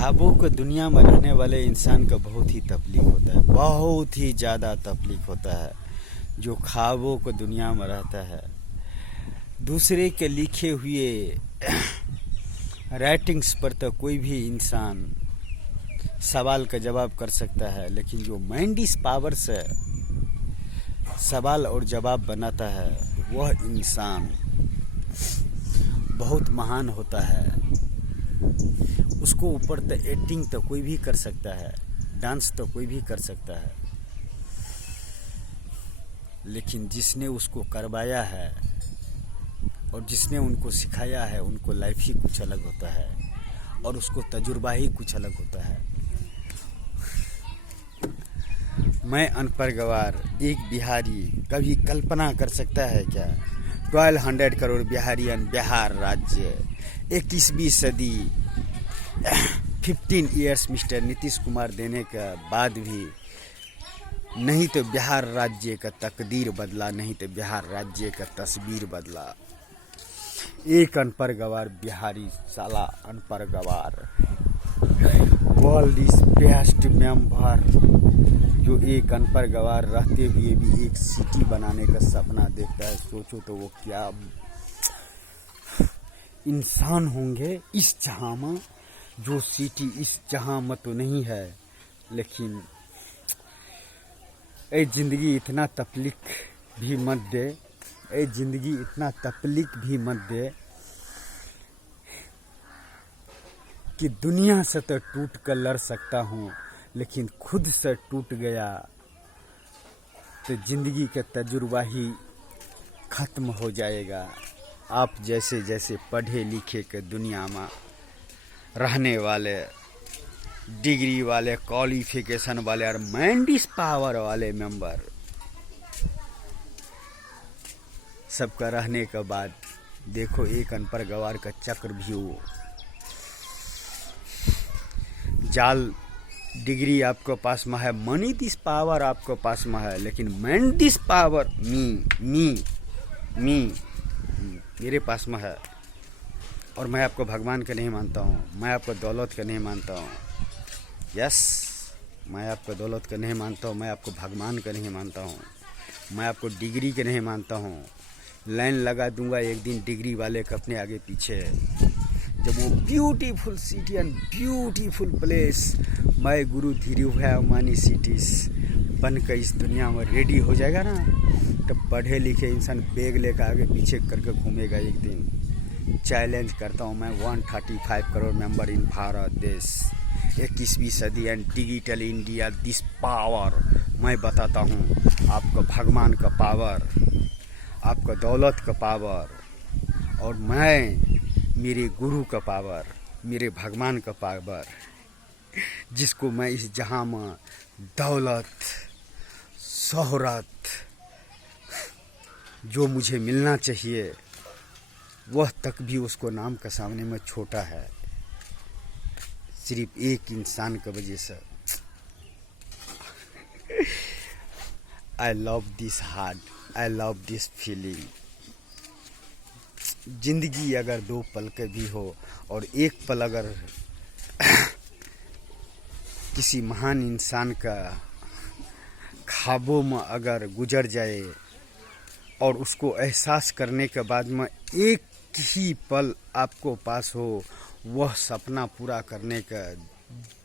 ख्वाबों को दुनिया में रहने वाले इंसान का बहुत ही तकलीफ होता है, बहुत ही ज़्यादा तकलीफ होता है। जो ख्वाबों को दुनिया में रहता है, दूसरे के लिखे हुए राइटिंग्स पर तो कोई भी इंसान सवाल का जवाब कर सकता है, लेकिन जो माइंड इस पावर से सवाल और जवाब बनाता है वह इंसान बहुत महान होता है। उसको ऊपर तो एक्टिंग तो कोई भी कर सकता है, डांस तो कोई भी कर सकता है, लेकिन जिसने उसको करवाया है और जिसने उनको सिखाया है उनको लाइफ ही कुछ अलग होता है और उसको तजुर्बा ही कुछ अलग होता है। मैं अनपढ़ गवार एक बिहारी कभी कल्पना कर सकता है क्या 1200 करोड़ बिहारियन बिहार राज्य 21वीं सदी 15 इयर्स मिस्टर नीतीश कुमार देने के बाद भी नहीं तो बिहार राज्य का तकदीर बदला, नहीं तो बिहार राज्य का तस्वीर बदला। एक अनपढ़ गवार बिहारी साला अनपढ़ गवार वर्ल्ड इज बेस्ट मेंबर, जो एक अनपढ़ गवार रहते हुए भी एक सिटी बनाने का सपना देखता है। सोचो तो वो क्या इंसान होंगे इस जहां में। जो सिटी इस जहां में तो नहीं है, लेकिन ए जिंदगी इतना तकलीफ भी मत दे, ए जिंदगी इतना तकलीफ भी मत दे कि दुनिया से तो टूट कर लड़ सकता हूँ, लेकिन खुद से टूट गया तो जिंदगी का तजुर्बा ही खत्म हो जाएगा। आप जैसे जैसे पढ़े लिखे के दुनिया में रहने वाले, डिग्री वाले, क्वालिफिकेशन वाले और माइंड इस पावर वाले मेंबर सबका रहने के बाद देखो एक अनपढ़ गवार का चक्र भी हो। जाल डिग्री आपके पास में है, मनी दिस पावर आपके पास में है, लेकिन माइंड दिस पावर मी मेरे पास में है। और मैं आपको भगवान का नहीं मानता हूँ, मैं आपको दौलत का नहीं मानता हूँ। यस, मैं आपको दौलत का नहीं मानता हूँ, मैं आपको भगवान का नहीं मानता हूँ, मैं आपको डिग्री के नहीं मानता हूँ। लाइन लगा दूंगा एक दिन डिग्री वाले के अपने आगे पीछे, जब वो beautiful city and beautiful place my गुरु धीरू है मानी सिटीज बन कर इस दुनिया में रेडी हो जाएगा ना, तब पढ़े लिखे इंसान बैग लेकर आगे पीछे करके घूमेगा एक दिन। चैलेंज करता हूँ मैं 135 करोड़ मेंबर इन भारत देश 21वीं सदी and digital India this power. मैं बताता हूँ आपको भगवान का पावर, आपका दौलत का पावर, और मैं मेरे गुरु का पावर, मेरे भगवान का पावर, जिसको मैं इस जहां में दौलत शोहरत जो मुझे मिलना चाहिए वह तक भी उसको नाम के सामने में छोटा है, सिर्फ एक इंसान की वजह से। आई love this heart, I love this feeling. जिंदगी अगर 2 पल के भी हो और एक पल अगर किसी महान इंसान का ख्वाबों में अगर गुजर जाए और उसको एहसास करने के बाद में एक ही पल आपको पास हो, वह सपना पूरा करने का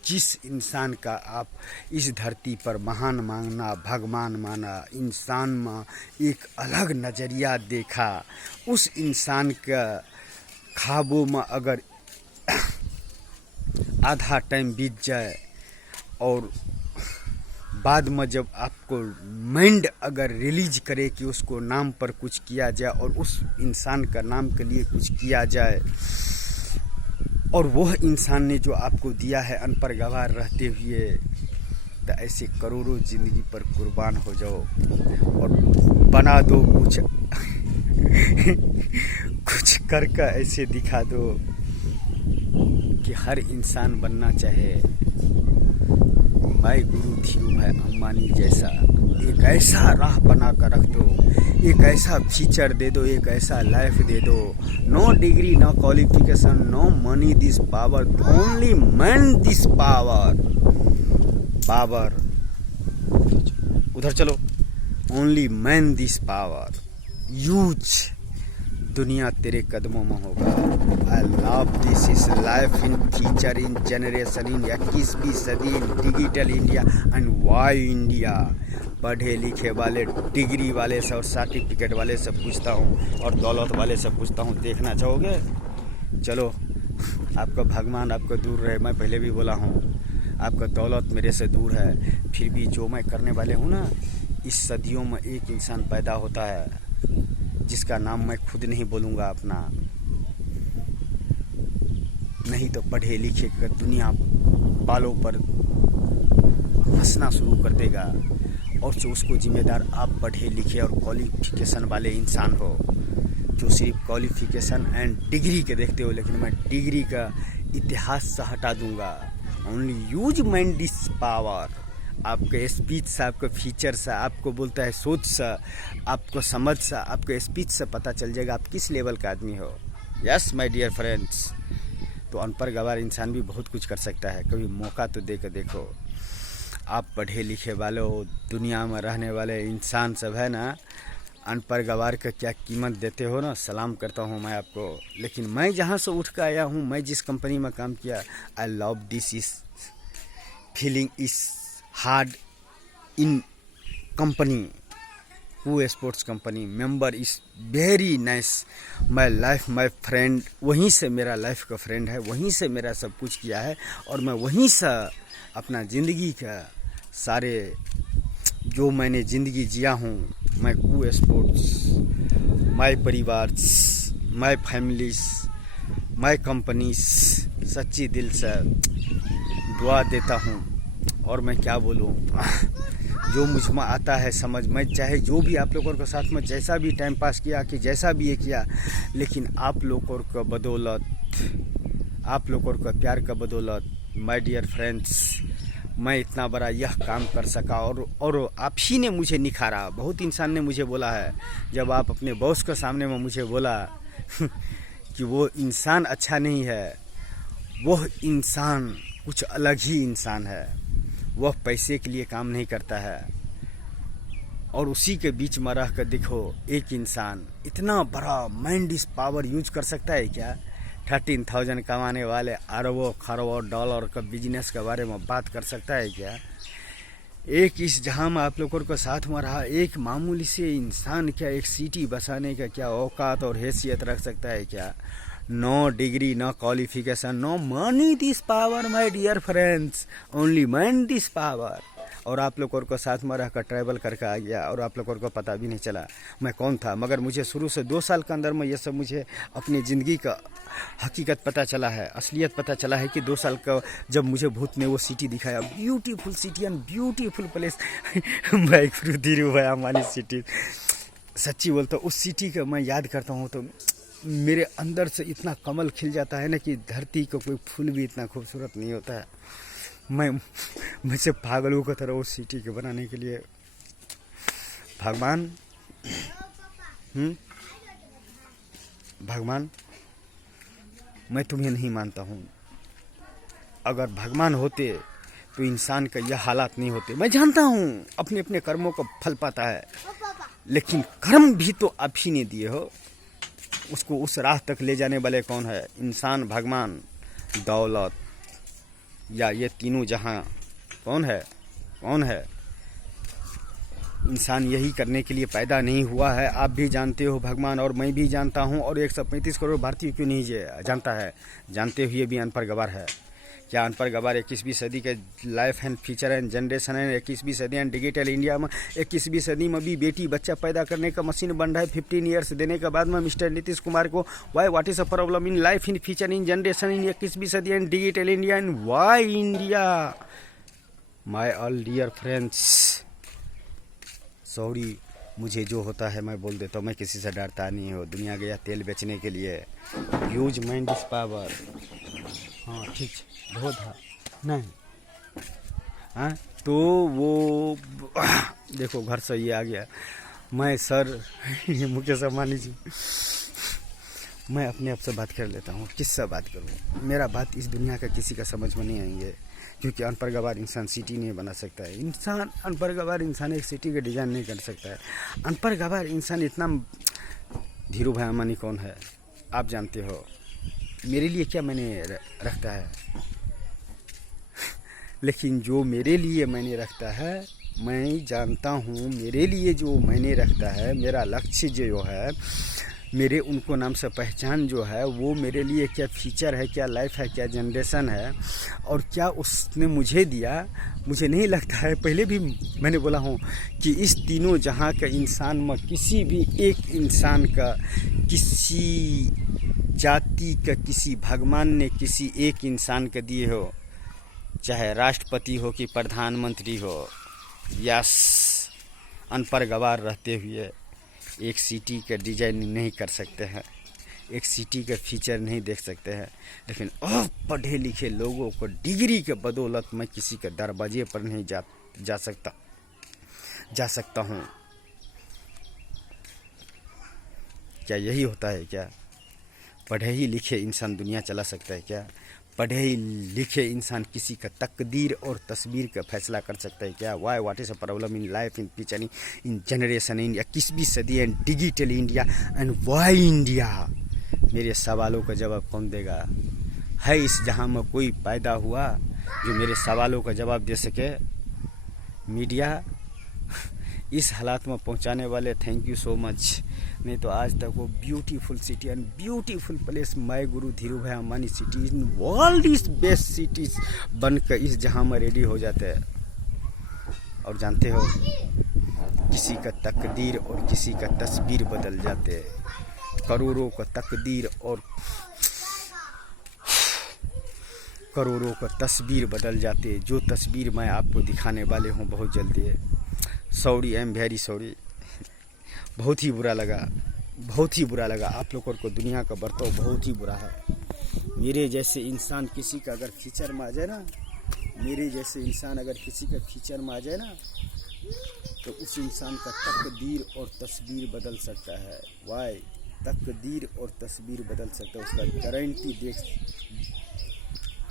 जिस इंसान का आप इस धरती पर महान माना, भगवान माना, इंसान में एक अलग नज़रिया देखा, उस इंसान का ख्वाबों में अगर आधा टाइम बीत जाए और बाद में जब आपको माइंड अगर रिलीज करे कि उसको नाम पर कुछ किया जाए और उस इंसान का नाम के लिए कुछ किया जाए, और वह इंसान ने जो आपको दिया है अनपढ़ गवार रहते हुए, तो ऐसे करोड़ों जिंदगी पर कुर्बान हो जाओ और बना दो कुछ कुछ करके ऐसे दिखा दो कि हर इंसान बनना चाहे माय गुरु धीरू भाई अंबानी जैसा। एक ऐसा राह बना कर रख दो, एक ऐसा फीचर दे दो, एक ऐसा लाइफ दे दो। No degree, no qualification, no money, this power, only man this power. Power उधर चलो, only man this power. Use दुनिया तेरे कदमों में होगा। I love this is life in feature in generation in 21वीं सदी in digital India and why India. पढ़े लिखे वाले, डिग्री वाले से और सर्टिफिकेट वाले से पूछता हूँ और दौलत वाले से पूछता हूँ, देखना चाहोगे? चलो, आपका भगवान आपको दूर रहे। मैं पहले भी बोला हूँ, आपका दौलत मेरे से दूर है, फिर भी जो मैं करने वाले हूँ ना, इस सदियों में एक इंसान पैदा होता है जिसका नाम मैं खुद नहीं बोलूँगा अपना, नहीं तो पढ़े लिखे कर दुनिया बालों पर हंसना शुरू कर देगा। और जो उसको जिम्मेदार आप पढ़े लिखे और क्वालिफिकेशन वाले इंसान हो, जो सिर्फ क्वालिफिकेशन एंड डिग्री के देखते हो, लेकिन मैं डिग्री का इतिहास से हटा दूंगा। Only use mind this power. आपके स्पीच से, आपके फीचर से, आपको बोलता है सोच से, आपको समझ से, आपके स्पीच से पता चल जाएगा आप किस लेवल का आदमी हो। यस माय डियर फ्रेंड्स, तो अनपढ़ गवार इंसान भी बहुत कुछ कर सकता है। कभी मौका तो दे कर देखो। आप पढ़े लिखे वाले हो, दुनिया में रहने वाले इंसान सब है ना, अनपढ़ गवार का क्या कीमत देते हो ना, सलाम करता हूँ मैं आपको। लेकिन मैं जहाँ से उठ कर आया हूँ, मैं जिस कंपनी में काम किया, I love this is feeling is hard in company, वो sports company member is very nice. My life my friend, वहीं से मेरा लाइफ का फ्रेंड है, वहीं से मेरा सब कुछ किया है, और मैं वहीं से अपना ज़िंदगी का सारे जो मैंने ज़िंदगी जिया हूँ, मैं कू स्पोर्ट्स, माई परिवार, माई फैमिलीज, माई कंपनीज, सच्ची दिल से दुआ देता हूँ। और मैं क्या बोलूँ, जो मुझ में आता है समझ, मैं चाहे जो भी आप लोगों के साथ में जैसा भी टाइम पास किया कि जैसा भी ये किया, लेकिन आप लोगों का बदौलत, आप लोगों का प्यार का बदौलत, माय डियर फ्रेंड्स, मैं इतना बड़ा यह काम कर सका। और आप ही ने मुझे निखारा। बहुत इंसान ने मुझे बोला है, जब आप अपने बॉस के सामने में मुझे बोला कि वो इंसान अच्छा नहीं है, वह इंसान कुछ अलग ही इंसान है, वह पैसे के लिए काम नहीं करता है। और उसी के बीच में रह कर देखो, एक इंसान इतना बड़ा माइंड इस पावर यूज कर सकता है क्या? 13,000 कमाने वाले अरबों खरबों डॉलर का बिजनेस के बारे में बात कर सकता है क्या? एक इस जहां में आप लोगों को साथ में रहा एक मामूली से इंसान क्या एक सिटी बसाने का क्या औकात और हैसियत रख सकता है क्या? No degree, no qualification, no money this power my dear friends, only man this power. और आप लोगों को साथ में रहकर ट्रैवल करके आ गया और आप लोगों को पता भी नहीं चला मैं कौन था। मगर मुझे शुरू से 2 साल के अंदर में ये सब मुझे अपनी ज़िंदगी का हकीकत पता चला है, असलियत पता चला है कि 2 साल का जब मुझे भूत ने वो सिटी दिखाया, beautiful city and beautiful place भाई धीरू भाई अम्बानी सिटी। सच्ची बोलता उस सिटी का मैं याद करता हूँ तो मेरे अंदर से इतना कमल खिल जाता है ना कि धरती का कोई फूल भी इतना खूबसूरत नहीं होता है। मैं से पागलों की तरह उस सिटी के बनाने के लिए भगवान भगवान मैं तुम्हें नहीं मानता हूँ। अगर भगवान होते तो इंसान का यह हालात नहीं होते। मैं जानता हूँ अपने अपने कर्मों का फल पाता है, लेकिन कर्म भी तो आप ही ने दिए हो। उसको उस राह तक ले जाने वाले कौन है? इंसान, भगवान, दौलत या ये तीनों जहां कौन है? कौन है? इंसान यही करने के लिए पैदा नहीं हुआ है। आप भी जानते हो भगवान, और मैं भी जानता हूं, और 135 करोड़ भारतीय क्यों नहीं जानता है? जानते हुए भी अनपढ़ गवार है। क्या अनपढ़ गवार 21वीं सदी के life and future and generation है? 21वीं सदी एंड डिजिटल इंडिया में 21वीं सदी में भी बेटी बच्चा पैदा करने का मशीन बन रहा है। 15 ईयर्स देने के बाद में मिस्टर नीतीश कुमार को why what is a problem in life in future in generation in 21वीं सदी and digital India and why India? My all dear friends, sorry, मुझे जो होता है मैं बोल देता हूँ, मैं किसी से डरता नहीं हूँ। दुनिया गया तेल बेचने के लिए। Use mind is power. हाँ ठीक, बहुत है नहीं हाँ, तो वो देखो घर से ये आ गया। मैं सर मुकेश अंबानी जी, मैं अपने आप से बात कर लेता हूँ, किससे बात करूँ? मेरा बात इस दुनिया का किसी का समझ में नहीं आएंगे, क्योंकि अनपढ़ गवार इंसान सिटी नहीं बना सकता है। इंसान अनपढ़ गवार इंसान एक सिटी का डिज़ाइन नहीं कर सकता है। अनपढ़ गवार इंसान इतना। धीरू भाई अंबानी कौन है आप जानते हो? मेरे लिए क्या मैंने रखता है, लेकिन जो मेरे लिए मैंने रखता है, मैं जानता हूँ मेरे लिए जो मैंने रखता है, मेरा लक्ष्य जो है, मेरे उनको नाम से पहचान जो है, वो मेरे लिए क्या फीचर है, क्या लाइफ है, क्या जनरेशन है, और क्या उसने मुझे दिया। मुझे नहीं लगता है, पहले भी मैंने बोला हूँ कि इस तीनों जहाँ का इंसान में किसी भी एक इंसान का, किसी जाति का, किसी भगवान ने किसी एक इंसान का दिए हो, चाहे राष्ट्रपति हो कि प्रधानमंत्री हो, यस, अनपढ़ गवार रहते हुए एक सिटी का डिजाइन नहीं कर सकते हैं, एक सिटी का फीचर नहीं देख सकते हैं। लेकिन पढ़े लिखे लोगों को डिग्री के बदौलत मैं किसी के दरवाजे पर नहीं जा सकता हूँ। क्या यही होता है क्या? पढ़े ही लिखे इंसान दुनिया चला सकता है क्या? पढ़े ही लिखे इंसान किसी का तकदीर और तस्वीर का फैसला कर सकता है क्या? Why what is a problem in life, in future, in generation India, 21वीं सदी and digital India, and why India? मेरे सवालों का जवाब कौन देगा? है इस जहां में कोई पैदा हुआ जो मेरे सवालों का जवाब दे सके? मीडिया इस हालात में पहुंचाने वाले, थैंक यू सो मच। नहीं तो आज तक वो beautiful city and beautiful place, my गुरु धीरू भाई Ambani city in world is best cities बनकर इस जहां में रेडी हो जाते हैं। और जानते हो, किसी का तकदीर और किसी का तस्वीर बदल जाते हैं। करोड़ों का तकदीर और करोड़ों का तस्वीर बदल जाते हैं, जो तस्वीर मैं आपको दिखाने वाले हूँ बहुत जल्दी है। Sorry, I am very sorry, बहुत ही बुरा लगा, बहुत ही बुरा लगा। आप लोगों को दुनिया का बर्ताव बहुत ही बुरा है। मेरे जैसे इंसान किसी का अगर फीचर में आ जाए ना, मेरे जैसे इंसान अगर किसी का फीचर में आ जाए ना, तो उस इंसान का तकदीर और तस्वीर बदल सकता है। वाई? तकदीर और तस्वीर बदल सकता है, उसका गारंटी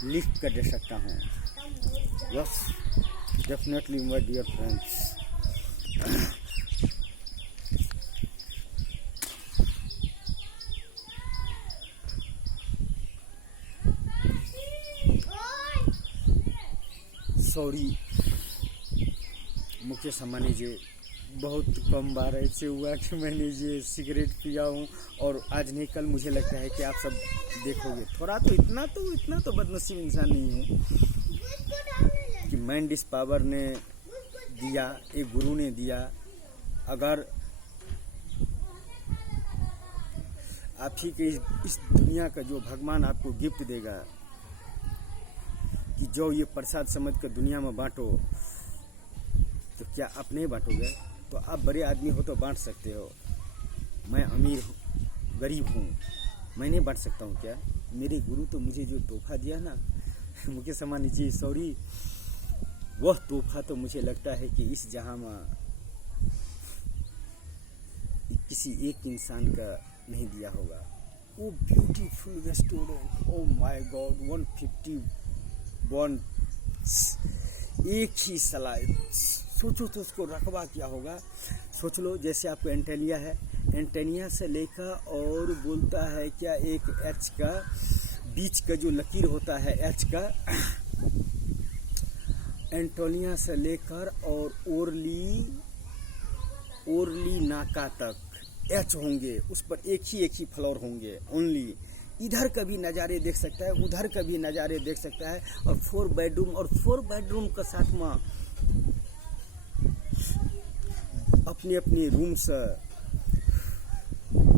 लिख कर दे सकता हूँ। Yes, definitely my dear friends. Sorry Mukesh Ambani ji, बहुत कम बार ऐसे हुआ कि मैंने ये सिगरेट पिया हूँ, और आज नहीं कल मुझे लगता है कि आप सब देखोगे। थोड़ा तो इतना तो बदनसीब इंसान नहीं हूँ कि माइंड इस पावर ने दिया, एक गुरु ने दिया। अगर आप ही के इस दुनिया का जो भगवान आपको गिफ्ट देगा कि जो ये प्रसाद समझ कर दुनिया में बांटो, तो क्या आप नहीं बांटोगे? तो आप बड़े आदमी हो तो बांट सकते हो। मैं अमीर हूँ, गरीब हूँ, मैं नहीं बांट सकता हूँ क्या? मेरे गुरु तो मुझे जो तोहफा दिया ना मुकेश अंबानी जी, सॉरी, वह तोहफा तो मुझे लगता है कि इस जहां में किसी एक इंसान का नहीं दिया होगा। वो beautiful restaurant, oh my God, 151 एक ही सलाह। सोचो तो उसको रकबा क्या होगा। सोच लो, जैसे आपको एंटेनिया है, एंटेनिया से लेकर और बोलता है क्या, एक एच का बीच का जो लकीर होता है एच का, एंटोनिया से लेकर और ओरली नाका तक एच होंगे, उस पर एक ही फ्लोर होंगे ओनली। इधर का भी नज़ारे देख सकता है, उधर का भी नज़ारे देख सकता है, और 4 बेडरूम का साथ में अपने रूम से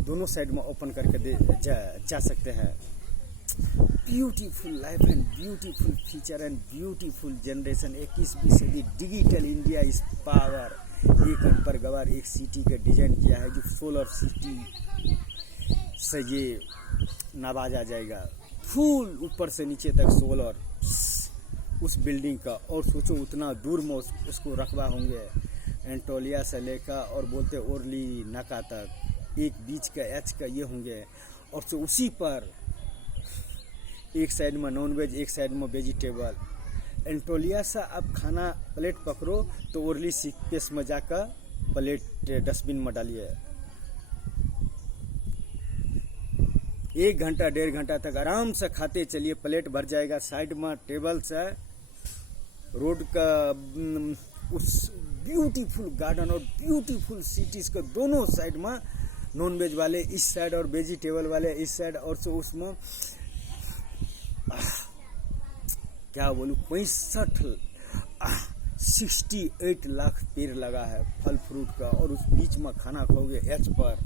दोनों साइड में ओपन करके जा सकते हैं। Beautiful life and beautiful future and beautiful generation. 21वीं सदी, डिजिटल इंडिया इस पावर। एक अनपढ़ गवार एक सिटी का डिजाइन किया है, जो सोलर सिटी से ये नवाजा जाएगा, फुल ऊपर से नीचे तक सोलर। उस बिल्डिंग का, और सोचो उतना दूर में उसको रखवा होंगे, एंटोलिया से लेकर और बोलते ओरली नाका तक, एक बीच का एच का ये होंगे, और तो उसी पर एक साइड में नॉनवेज एक साइड में वेजिटेबल। एंटोलिया से आप खाना प्लेट पकड़ो तो ओरली सीकेस में जाकर प्लेट डस्टबिन में डालिए। 1 घंटा 1.5 घंटा तक आराम से खाते चलिए, प्लेट भर जाएगा। साइड में टेबल से रोड का उस ब्यूटीफुल गार्डन और ब्यूटीफुल सिटीज के दोनों साइड में नॉनवेज वाले इस साइड और वेजिटेबल वाले इस साइड, और so उसमें क्या बोलूँ 68 लाख पेड़ लगा है फल फ्रूट का, और उस बीच में खाना खाओगे एच पर।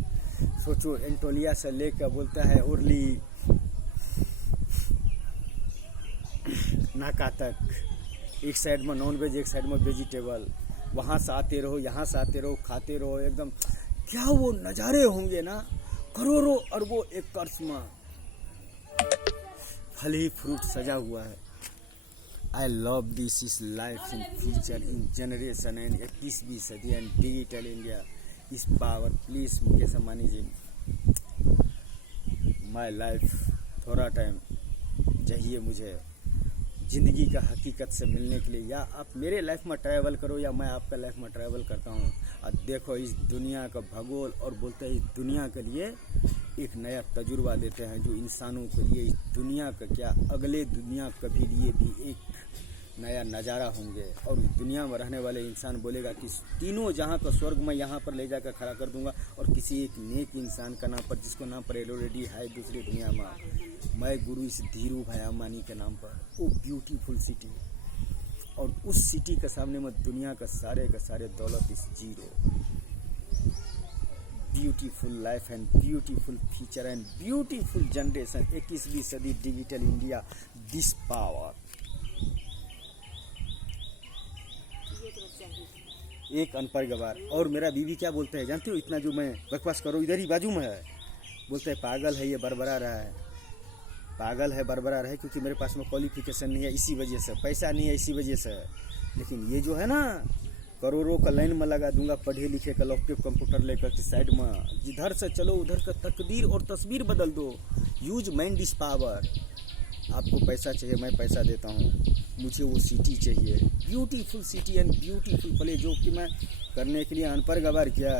सोचो एंटोलिया से लेकर बोलता है ओरली नाका तक, एक साइड में नॉनवेज एक साइड में वेजिटेबल, वहाँ से आते रहो यहाँ से आते रहो खाते रहो, एकदम क्या वो नज़ारे होंगे ना, करोड़ों अरबों एकर्स में फल ही फ्रूट सजा हुआ है। I love this is life in future in generation and 21वीं सदी एंड डिजिटल इंडिया इस power. Please Mukesh Ambani ji, my life थोड़ा टाइम चाहिए मुझे ज़िंदगी का हकीकत से मिलने के लिए, या आप मेरे लाइफ में ट्रैवल करो या मैं आपका लाइफ में ट्रैवल करता हूँ, और देखो इस दुनिया का भूगोल, और बोलते हैं इस दुनिया के लिए एक नया तजुर्बा देते हैं जो इंसानों के लिए इस दुनिया का क्या अगले दुनिया कभी लिए भी एक नया नज़ारा होंगे। और उस दुनिया में रहने वाले इंसान बोलेगा कि तीनों जहाँ का स्वर्ग मैं यहाँ पर ले जाकर खड़ा कर दूंगा, और किसी एक नेक इंसान का नाम पर जिसको नाम पर ऑलरेडी है दूसरी दुनिया में, मैं गुरु इस धीरू भाई अंबानी के नाम पर, वो ब्यूटीफुल सिटी, और उस सिटी के सामने में दुनिया का सारे दौलत इस zero. Beautiful life and beautiful future and beautiful generation, 21वीं सदी डिजिटल इंडिया, दिस पावर। एक अनपढ़ गवार। और मेरा बीवी क्या बोलते हैं जानते हो, इतना जो मैं बकवास करूँ इधर ही बाजू में है, बोलते हैं पागल है ये बरबरा रहा है, पागल है बरबरा रहा है, क्योंकि मेरे पास में क्वालिफिकेशन नहीं है इसी वजह से, पैसा नहीं है इसी वजह से। लेकिन ये जो है ना करोड़ों का लाइन में लगा दूंगा पढ़े लिखे का लैपटॉप कंप्यूटर लेकर के साइड में, जिधर से चलो उधर का तकदीर और तस्वीर बदल दो। Use mind this power. आपको पैसा चाहिए मैं पैसा देता हूँ, मुझे वो सिटी चाहिए, beautiful city and beautiful place, जो कि मैं करने के लिए अनपढ़ गवार किया।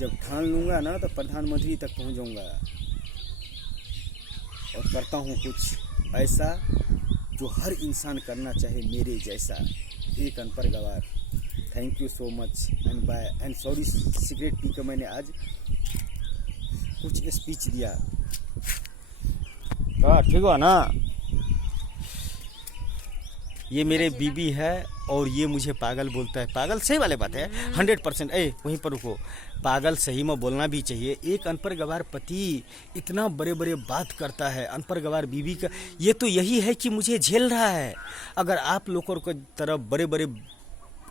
जब ठान लूँगा ना तो प्रधानमंत्री तक पहुँच जाऊँगा, और करता हूँ कुछ ऐसा जो हर इंसान करना चाहे मेरे जैसा। एक अनपढ़ गवार। Thank you so much and bye and sorry cigarette पी के मैंने आज कुछ स्पीच दिया। ठीक हुआ ना। ये मेरे बीबी है और ये मुझे पागल बोलता है। पागल सही वाले बात है 100%। वहीं पर रुको, पागल सही में बोलना भी चाहिए। एक अनपढ़ गवार पति इतना बड़े बड़े बात करता है, अनपढ़ गवार बीबी का ये तो यही है कि मुझे झेल रहा है। अगर आप लोगों की तरफ बड़े बड़े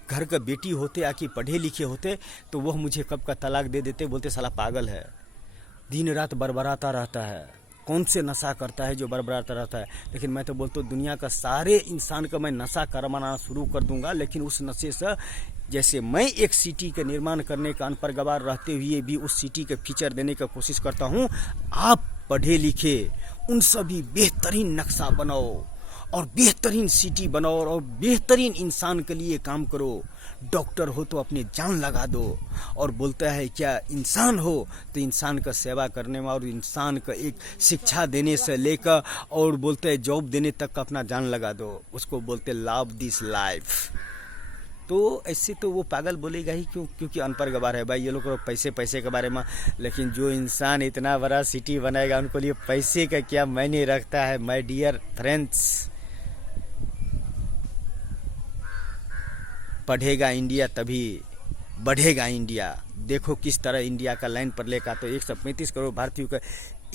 घर का बेटी होते, आके पढ़े लिखे होते, तो वह मुझे कब का तलाक दे देते, बोलते साला पागल है, दिन रात बरबराता रहता है, कौन से नशा करता है जो बरबराता रहता है। लेकिन मैं तो बोलता हूँ दुनिया का सारे इंसान का मैं नशा करवाना शुरू कर दूंगा, लेकिन उस नशे से जैसे मैं एक सिटी का निर्माण करने का अनपढ़ गवार रहते हुए भी उस सिटी के फीचर देने का कोशिश करता हूँ। आप पढ़े लिखे उन सभी बेहतरीन नक्शा बनाओ और बेहतरीन सिटी बनाओ और बेहतरीन इंसान के लिए काम करो। डॉक्टर हो तो अपनी जान लगा दो, और बोलता है क्या इंसान हो तो इंसान का सेवा करने में और इंसान का एक शिक्षा देने से लेकर और बोलते हैं जॉब देने तक का अपना जान लगा दो। उसको बोलते लव दिस लाइफ। तो ऐसे तो वो पागल बोलेगा ही क्यों, क्योंकि अनपढ़ गवार है भाई। ये लोग पैसे के बारे में, लेकिन जो इंसान इतना बड़ा सिटी बनाएगा उनको लिए पैसे का क्या मायने रखता है। माय डियर फ्रेंड्स, पढ़ेगा इंडिया तभी बढ़ेगा इंडिया। देखो किस तरह इंडिया का लाइन पर लेकर तो 135 करोड़ भारतीयों का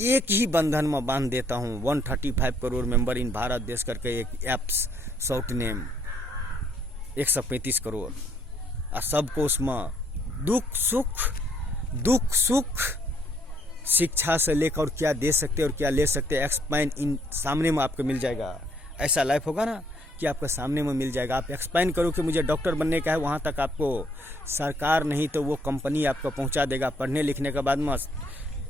एक ही बंधन में बांध देता हूँ। 135 करोड़ मेंबर इन भारत देश करके एक एप्स शॉर्ट नेम 135 करोड़, और सबको उसमें दुख सुख शिक्षा से लेकर और क्या दे सकते और क्या ले सकते एक्सप्लेन इन सामने में आपको मिल जाएगा। ऐसा लाइफ होगा ना कि आपका सामने में मिल जाएगा। आप एक्सप्लेन करो कि मुझे डॉक्टर बनने का है, वहाँ तक आपको सरकार नहीं तो वो कंपनी आपको पहुँचा देगा। पढ़ने लिखने के बाद में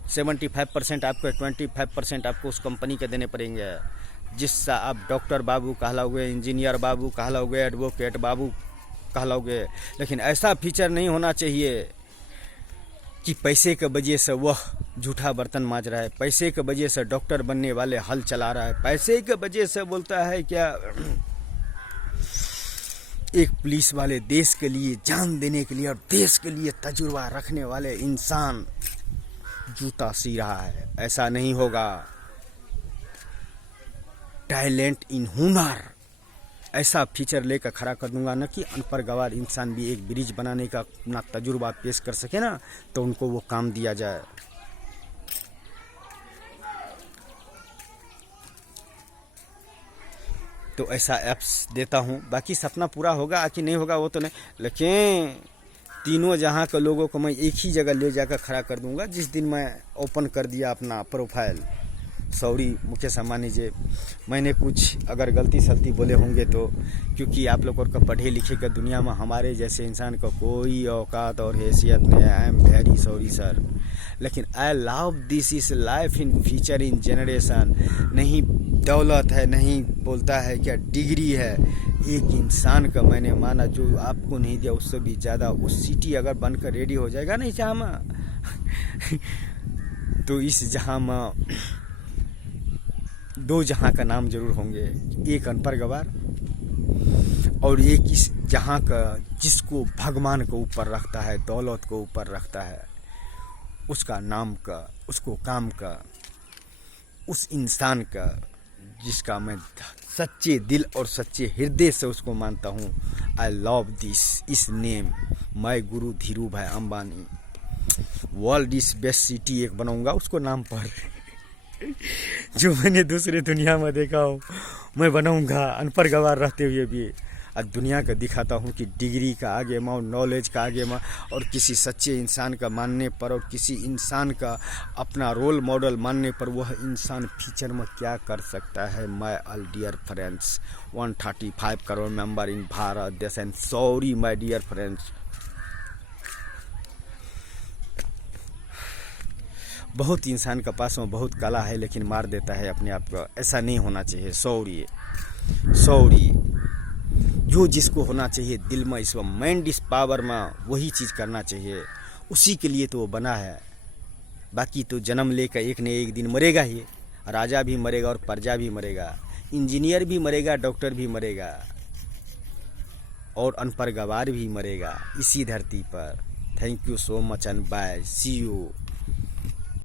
75% आपको 25% आपको उस कंपनी के देने पड़ेंगे, जिससे आप डॉक्टर बाबू कहलाओगे, इंजीनियर बाबू कहलाओगे, एडवोकेट बाबू कहलाओगे। लेकिन ऐसा फीचर नहीं होना चाहिए कि पैसे के वजह से वह झूठा बर्तन मांज रहा है, पैसे के वजह से डॉक्टर बनने वाले हल चला रहा है, पैसे के वजह से बोलता है क्या एक पुलिस वाले देश के लिए जान देने के लिए और देश के लिए तजुर्बा रखने वाले इंसान जूता सी रहा है। ऐसा नहीं होगा। टैलेंट इन हुनर ऐसा फीचर लेकर खड़ा कर दूंगा ना कि अनपढ़ गवार इंसान भी एक ब्रिज बनाने का अपना तजुर्बा पेश कर सके ना, तो उनको वो काम दिया जाए। तो ऐसा एप्स देता हूँ। बाकी सपना पूरा होगा कि नहीं होगा वो तो नहीं, लेकिन तीनों जहाँ के लोगों को मैं एक ही जगह ले जाकर खड़ा कर दूंगा। जिस दिन मैं ओपन कर दिया अपना प्रोफाइल, सॉरी मुकेश अंबानी जी, मैंने कुछ अगर गलती सलती बोले होंगे तो, क्योंकि आप लोगों को पढ़े लिखे के दुनिया में हमारे जैसे इंसान को कोई औकात और हैसियत नहीं है। I am very sorry sir, लेकिन I love this is life in future in generation. नहीं दौलत है, नहीं बोलता है क्या डिग्री है, एक इंसान का मैंने माना जो आपको नहीं दिया उससे भी ज़्यादा वो सिटी अगर बनकर रेडी हो जाएगा ना जहाँ में तो इस जहाँ में दो जहाँ का नाम जरूर होंगे, एक अनपढ़ गवार और एक इस जहाँ का जिसको भगवान को ऊपर रखता है, दौलत को ऊपर रखता है, उसका नाम का, उसको काम का, उस इंसान का जिसका मैं सच्चे दिल और सच्चे हृदय से उसको मानता हूँ। आई लव दिस इस नेम माय गुरु धीरू भाई Ambani. World is best city एक बनाऊंगा उसको नाम पर जो मैंने दूसरे दुनिया में देखा हो मैं बनाऊंगा, अनपढ़ गवार रहते हुए भी। और दुनिया का दिखाता हूँ कि डिग्री का आगे माँ, नॉलेज का आगे माँ, और किसी सच्चे इंसान का मानने पर और किसी इंसान का अपना रोल मॉडल मानने पर वह इंसान फ्यूचर में क्या कर सकता है। My all dear friends, 135 crore member in Bharat देश and sorry my dear friends. बहुत इंसान के पास में बहुत कला है लेकिन मार देता है अपने आप को। ऐसा नहीं होना चाहिए। सॉरी सॉरी, जो जिसको होना चाहिए दिल में, इस माइंड इस पावर में, वही चीज़ करना चाहिए। उसी के लिए तो वो बना है। बाकी तो जन्म लेकर एक न एक दिन मरेगा ही। राजा भी मरेगा और प्रजा भी मरेगा, इंजीनियर भी मरेगा, डॉक्टर भी मरेगा और अनपढ़ गवार भी मरेगा इसी धरती पर। Thank you so much and bye, see you.